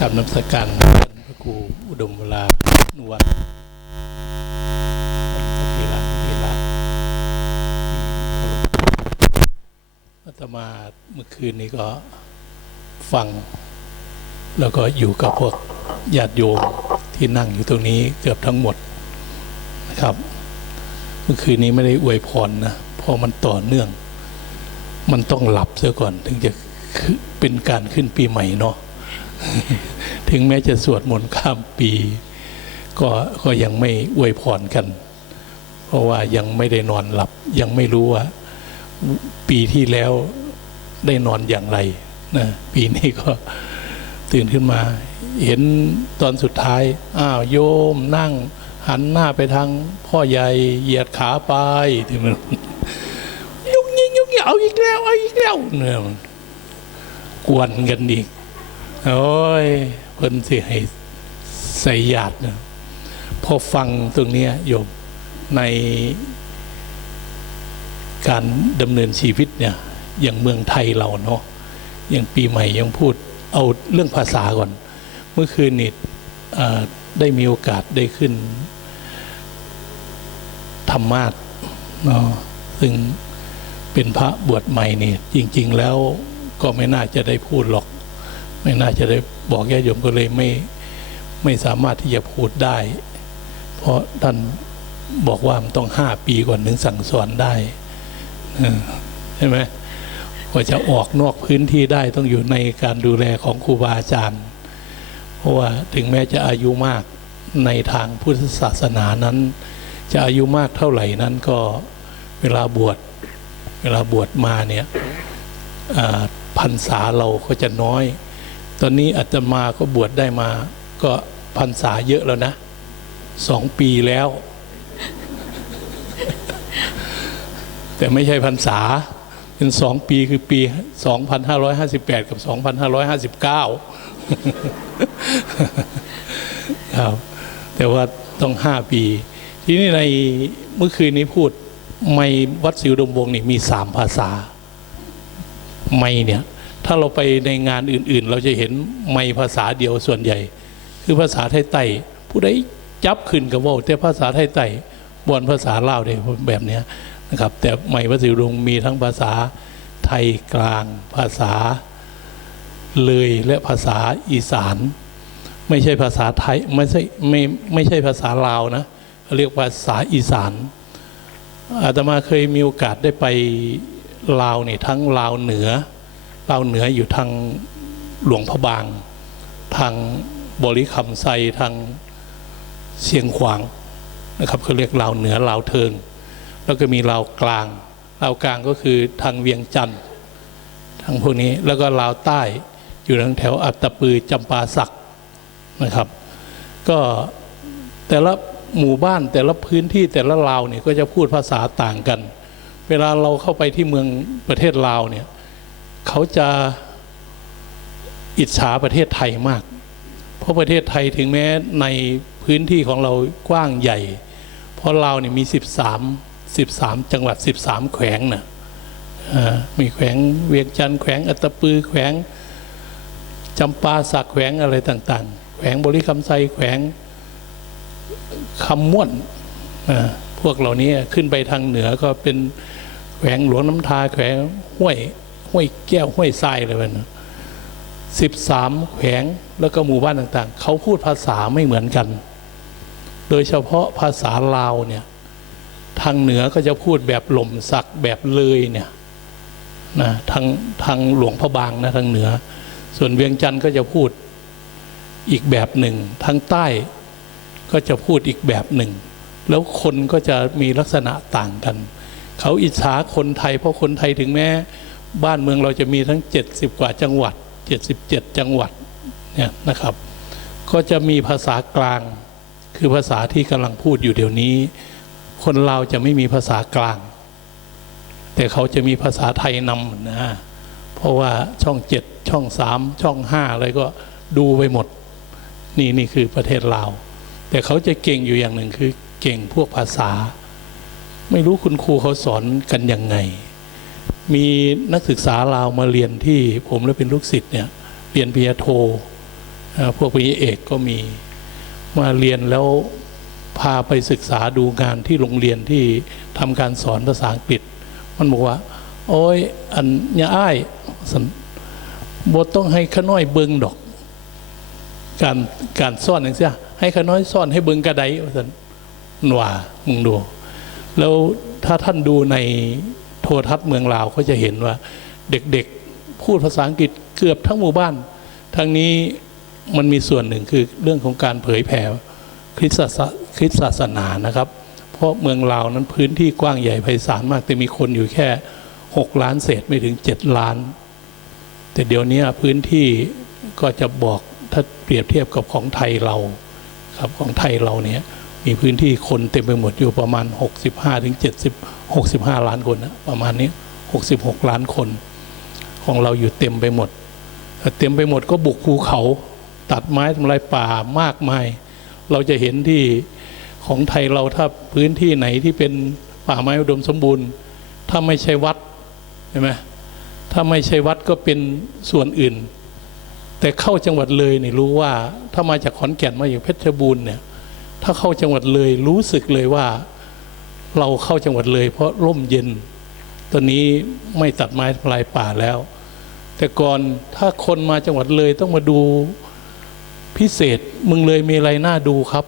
กับน้ำสกันท่านพระครูอุดมเวลานวลท่านพระเทระเทระอาตมาเมื่อคืนนี้ก็ฟัง แล้วก็อยู่กับพวกญาติโยมที่นั่งอยู่ตรงนี้เกือบทั้งหมดนะครับ เมื่อคืนนี้ไม่ได้อวยพรนะเพราะมันต่อเนื่อง มันต้องหลับเสียก่อนถึงจะเป็นการขึ้นปีใหม่เนาะ ถึงแม้จะสวดมนต์ข้ามปี ก็ก็ยังไม่อวยพรกัน เพราะว่ายังไม่ได้นอนหลับ ยังไม่รู้ว่า ปีที่แล้วได้นอนอย่างไรนะปีนี้ก็ตื่นขึ้นมา เห็นตอนสุดท้าย อ้าวโยมนั่ง หันหน้าไปทางพ่อใหญ่เหยียดขาไปถึงมันยุกยิงยุกยิงเอาอีกแล้วเอาอีกแล้วเนี่ยมันกวนกันอีก โอ้ยเพิ่นสิให้ใส่หยาดนะพอฟังตรงนี้โยมในการดำเนินชีวิตเนี่ยอย่างเมืองไทยเราเนาะอย่างปีใหม่ยังพูดเอาเรื่องภาษาก่อน เมื่อคืนนี่ได้มีโอกาสได้ขึ้น ธรรมาสเนาะซึ่งเป็นพระบวชใหม่นี่จริง ๆ แล้วก็ไม่น่าจะได้พูดหรอก ไม่น่าจะได้บอกญาติโยมก็เลยไม่ไม่สามารถที่จะพูดได้ เพราะท่านบอกว่ามันต้องห้าปีก่อนถึงสั่งสอนได้ใช่ไหมกว่าจะออกนอกพื้นที่ได้ต้องอยู่ในการดูแลของครูบาอาจารย์ เพราะว่าถึงแม้จะอายุมากในทางพุทธศาสนานั้น จะอายุมากเท่าไหร่นั้นก็เวลาบวชเวลาบวชมาเนี่ยพรรษาเราก็จะน้อย ตอนนี้อาตมาก็บวชได้มาก็พรรษาเยอะแล้วนะสองปีแล้ว แต่ไม่ใช่พรรษา เป็นสองปีคือปี 2558 กับ 2559 ครับ แต่ว่าต้องห้าปี ทีนี้ในเมื่อคืนนี้พูด ไม่วัดสิวดมวงศ์นี่มีสามภาษา ไม่เนี่ย ถ้าเราไปในงานอื่นๆ เราจะเห็นไม่ภาษาเดียวส่วนใหญ่ คือภาษาไทยไต้ผู้ใดจับขึ้นกับว่าแต่ภาษาไทยไต้บอนภาษาลาวเนี่ยแบบนี้นะครับ แต่ไม่วัดสิวดมวงมีทั้งภาษาไทยกลาง ภาษาเลยและภาษาอีสาน ไม่ใช่ภาษาไทยไม่ใช่ไม่ไม่ใช่ภาษาลาวนะเขาเรียกภาษาอีสานอาตมาเคยมีโอกาสได้ไปลาวนี่ทั้งลาวเหนือ ลาวเหนืออยู่ทางหลวงพระบาง ทางบริคำไซทางเชียงขวางนะครับเขาเรียกลาวเหนือลาวเทิง แล้วก็มีลาวกลางลาวกลางก็คือทางเวียงจันทร์ทางพวกนี้แล้วก็ลาวใต้อยู่ทางแถวอัตตปือจำปาสักนะครับ ก็แต่ละหมู่บ้านแต่ละพื้นที่แต่ละลาวเนี่ยก็จะพูดภาษาต่างกัน เวลาเราเข้าไปที่เมืองประเทศลาวเนี่ย เขาจะอิจฉาประเทศไทยมาก เพราะประเทศไทยถึงแม้ในพื้นที่ของเรากว้างใหญ่ เพราะลาเนี่ยมี 13 13 จังหวัด 13 แขวงนะอ่ามีแขวงเวียงจันทร์แขวงอัตปือแขวงจำปาสักแขวงอะไรต่าง ๆ แขวงบริคำไซแขวงคำม่วนพวกเหล่านี้ขึ้นไปทางเหนือก็เป็นแขวงหลวงน้ำทาแขวงห้วย ห้วยแก้วห้วยทรายอะไรแบบนั้นสิบสามแขวงแล้วก็หมู่บ้านต่างๆ เขาพูดภาษาไม่เหมือนกัน โดยเฉพาะภาษาลาวเนี่ย ทางเหนือก็จะพูดแบบหล่มสักแบบเลยเนี่ยนะทางทางหลวงพระบางนะทางเหนือ ส่วนเวียงจันทร์ก็จะพูดอีกแบบหนึ่งทางใต้ก็จะพูดอีกแบบหนึ่ง แล้วคนก็จะมีลักษณะต่างกัน เขาอิจฉาคนไทยเพราะคนไทยถึงแม้ บ้านเมืองเราจะมีทั้ง 70 กว่าจังหวัด 77 จังหวัดเนี่ยนะครับ ก็จะมีภาษากลาง คือภาษาที่กำลังพูดอยู่เดี๋ยวนี้ คนเราวจะไม่มีภาษากลาง แต่เขาจะมีภาษาไทยนำนะเพราะว่าช่องเจ็ดช่องสามช่องห้าอะไรก็ดูไปหมด นี่นี่คือประเทศลาว แต่เขาจะเก่งอยู่อย่างหนึ่งคือเก่งพวกภาษา ไม่รู้คุณครูเขาสอนกันยังไง มีนักศึกษาลาวมาเรียนที่ผมและเป็นลูกศิษย์เนี่ยเรียนปริญญาโถ่พวกปริญญาเอกก็มีมาเรียนแล้วพาไปศึกษาดูงานที่โรงเรียนที่ทำการสอนภาษาอังกฤษ มันบอกว่า โอ้ยอันยาอ้ายสันบทต้องให้ขน้อยเบิงดอก การการซ่อนอย่างเสียให้ขน้อยซ่อนให้เบิงกระไดว่าสันหนว่ามึงดู แล้วถ้าท่านดูใน โทรทัศน์เมืองลาวก็จะเห็นว่าเด็กๆพูดภาษาอังกฤษเกือบทั้งหมู่บ้าน ทั้งนี้มันมีส่วนหนึ่งคือเรื่องของการเผยแผ่คริสตศาสคริสตศาสนานะครับ เพราะเมืองลาวนั้นพื้นที่กว้างใหญ่ไพศาลมาก แต่มีคนอยู่แค่ 6 ล้านเศษไม่ถึง 7 ล้าน แต่เดี๋ยวนี้พื้นที่ก็จะบอกถ้าเปรียบเทียบกับของไทยเราครับของไทยเราเนี่ยมีพื้นที่คนเต็มไปหมดอยู่ประมาณ 65ถึง70 65 ล้านคนนะประมาณนี้ 66 ล้านคน ของเราอยู่เต็มไปหมด เต็มไปหมดก็บุกภูเขา ตัดไม้ทำลายป่ามากมาย เราจะเห็นที่ของไทยเราถ้าพื้นที่ไหนที่เป็นป่าไม้อุดมสมบูรณ์ ถ้าไม่ใช่วัดใช่ไหมถ้าไม่ใช่วัดก็เป็นส่วนอื่น แต่เข้าจังหวัดเลยเนี่ยรู้ว่าถ้ามาจากขอนแก่นมาอย่างเพชรบูรณ์เนี่ยถ้าเข้าจังหวัดเลยรู้สึกเลยว่า เราเข้าจังหวัดเลย เพราะร่มเย็น ตอนนี้ไม่ตัดไม้ทลายป่าแล้ว แต่ก่อนถ้าคนมาจังหวัดเลยต้องมาดูพิเศษมึงเลยมีอะไรน่าดูครับ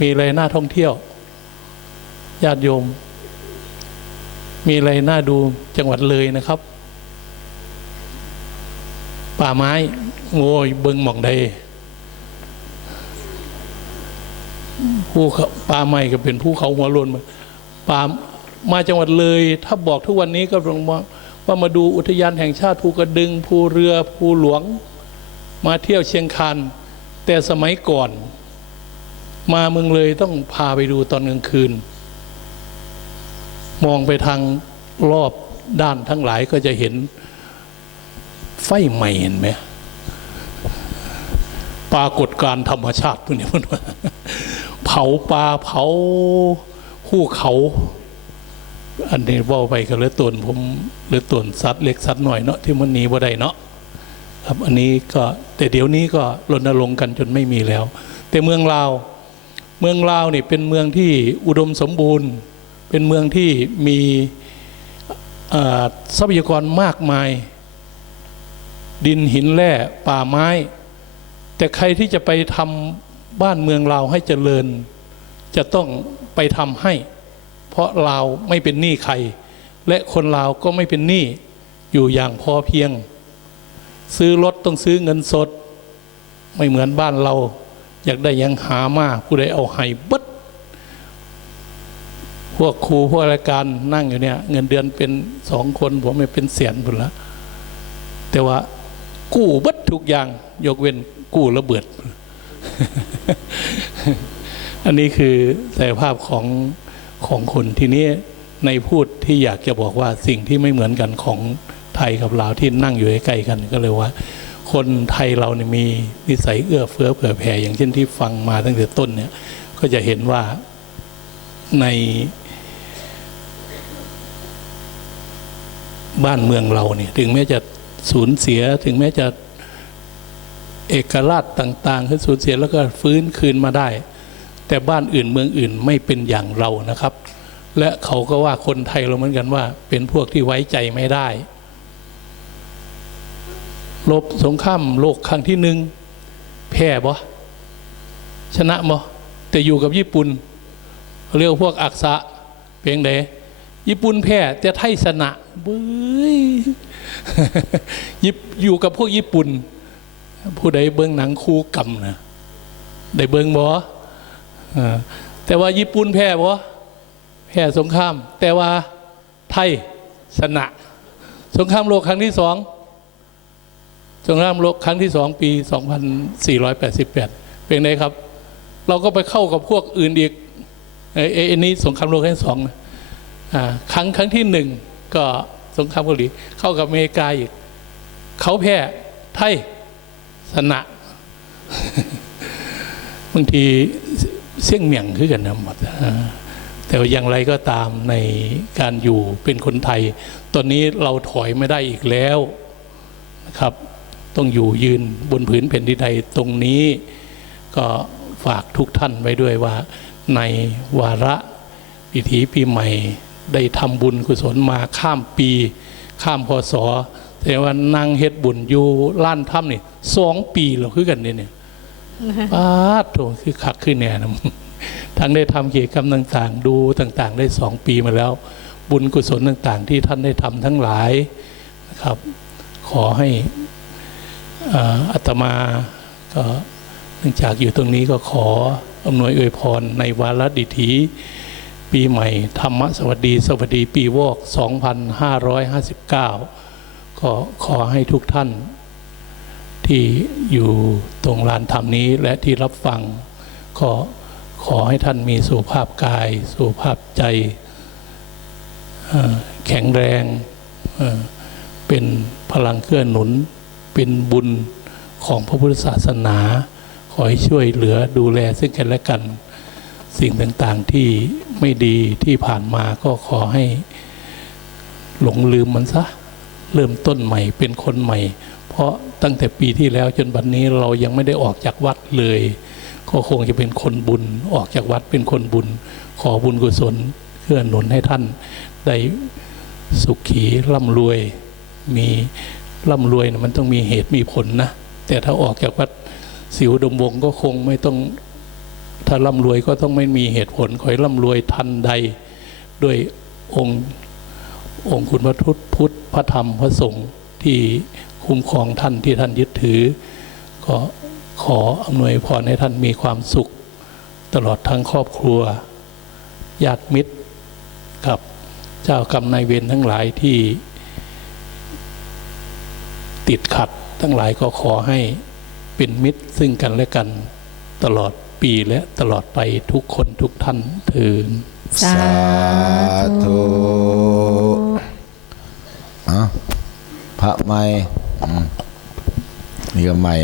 มีอะไรน่าท่องเที่ยวญาติโยม มีอะไรน่าดูจังหวัดเลยนะครับ ป่าไม้โง่ยเบิงหม่องใด ภูเขาป่าไม้ก็เป็นภูเขาหัวโลนมาป่ามาจังหวัดเลย ถ้าบอกทุกวันนี้ก็ลงมาว่ามาดูอุทยานแห่งชาติภูกระดึงภูเรือภูหลวง มาเที่ยวเชียงคานแต่สมัยก่อน มาเมืองเลยต้องพาไปดูตอนกลางคืน มองไปทางรอบด้านทั้งหลายก็จะเห็น ไฟใหม่เห็นไหมปรากฏการธรรมชาติพวกนี้มันว่า เผาปลาเผาคู่เขา อันนี้ว่าไปก็เหลือตนผมเหลือตนสัตว์เล็กสัตว์หน่อยเนาะที่มันหนีบ่ได้เนาะครับอันนี้ก็แต่เดี๋ยวนี้ก็รณรงค์กันจนไม่มีแล้ว แต่เมืองลาว เมืองลาวนี่เป็นเมืองที่อุดมสมบูรณ์ เป็นเมืองที่มีทรัพยากรมากมาย ดินหินแร่ป่าไม้ แต่ใครที่จะไปทำ บ้านเมืองลาให้เจริญ จะต้องไปทำให้ เพราะลาไม่เป็นหนี้ใคร และคนลาก็ไม่เป็นหนี้อยู่อย่างพอเพียง ซื้อรถต้องซื้อเงินสด ไม่เหมือนบ้านเรา อยากได้ยังหามาผู้ใดเอาให้บัดพวกครูพวกรายการนั่งอยู่เนี่ย เงินเดือนเป็นสองคนผมไม่เป็นแสนพุ่นละแต่ว่ากู้บัดทุกอย่าง ยกเว้นกู้ระเบิด อันนี้คือศักยภาพของของคนทีนี้ในพูดที่อยากจะบอกว่าสิ่งที่ไม่เหมือนกันของไทยกับลาวที่นั่งอยู่ใกล้กันก็เลยว่า คนไทยเราเนี่ยมีนิสัยเอื้อเฟื้อเผื่อแผ่อย่างเช่นที่ฟังมาตั้งแต่ต้นเนี่ย ก็จะเห็นว่าในบ้านเมืองเราเนี่ย ถึงแม้จะสูญเสียถึงแม้จะ เอกราชต่างๆคือสูญเสียแล้วก็ฟื้นคืนมาได้ แต่บ้านอื่นเมืองอื่นไม่เป็นอย่างเรานะครับ และเขาก็ว่าคนไทยเราเหมือนกันว่า เป็นพวกที่ไว้ใจไม่ได้ลบสงครามโลกครั้งที่หนึ่งแพ้บ่ชนะบ่แต่อยู่กับญี่ปุ่นเรียกว่าพวกอักษะเพียงใดญี่ปุ่นแพ้แต่ไทยชนะเบ้ยยิบอยู่กับพวกญี่ปุ่น ผู้ใดเบิ้งหนังคู่กรรมนะได้เบิ้งบ่เอแต่ว่าญี่ปุ่นแพ้บ่แพ้สงคราม แต่ว่าไทยชนะ สงครามโลกครั้งที่สองสงครามโลกครั้งที่สองปี 2488 เป็นไงครับ เราก็ไปเข้ากับพวกอื่นอีกไอ้ไอ้นี้สงครามโลกครั้งที่สองนะครั้งครั้งที่หนึ่งก็สงครามเกาหลีเข้ากับอเมริกาอีกเขาแพ้ไทย ชนะบางทีเสี่ยงเหมี่ยงคือกันนะหมดแต่ว่าอย่างไรก็ตามในการอยู่เป็นคนไทย ตอนนี้เราถอยไม่ได้อีกแล้วนะครับ ต้องอยู่ยืนบนผืนแผ่นดินไทยตรงนี้ก็ฝากทุกท่านไว้ด้วยว่า ในวาระพิธีปีใหม่ ได้ทำบุญกุศลมาข้ามปี ข้ามพศ แต่ว่านั่งเฮ็ดบุญอยู่ล้านถ้ำนี่สองปีเราคือกันเนี่ยเนี่ยป้าดโถคือคักขึ้นแน่นะทั้งได้ทำกิจกรรมต่างๆ ดูต่างๆ ได้สองปีมาแล้ว บุญกุศลต่างๆ ที่ท่านได้ทำทั้งหลายนะครับ ขอให้อ่าอาตมาก็เนื่องจากอยู่ตรงนี้ก็ขออำนวยอวยพรในวาระดิถีปีใหม่ ธรรมสวัสดี สวัสดีปีวอก 2559 ก็ขอให้ทุกท่าน ที่อยู่ตรงลานธรรมนี้และที่รับฟัง ก็ขอให้ท่านมีสุภาพกาย สุภาพใจ แข็งแรง เป็นพลังเกื้อนหนุน เป็นบุญของพระพุทธศาสนา ขอให้ช่วยเหลือดูแลซึ่งกันและกัน สิ่งต่างๆที่ไม่ดีที่ผ่านมาก็ขอให้หลงลืมมันซะ เริ่มต้นใหม่เป็นคนใหม่ เพราะตั้งแต่ปีที่แล้วจนบัดนนี้เรายังไม่ได้ออกจากวัดเลย ก็คงจะเป็นคนบุญออกจากวัดเป็นคนบุญ ขอบุญกุศลเพื่อหนุนให้ท่านได้สุขีร่ำรวยมีร่ำรวยนะมันต้องมีเหตุมีผลนะ แต่ถ้าออกจากวัดสิวดมวงก็คงไม่ต้องถ้าร่ำรวยก็ต้องไม่มีเหตุผลขอให้ร่ำรวยทันใดด้วยองค์ องค์คุณพระพุทธพุทธพระธรรมพระสงฆ์ที่คุ้มครองท่านที่ท่านยึดถือ ก็ขออำนวยพรให้ท่านมีความสุข ตลอดทั้งครอบครัวญาติมิตรกับเจ้ากรรมนายเวรทั้งหลายที่ ติดขัดทั้งหลายก็ขอให้เป็นมิตรซึ่งกันและกันตลอดปีและตลอดไปทุกคนทุกท่านเถิด สาธุอะพระไม่อืมนี่ก็ไม่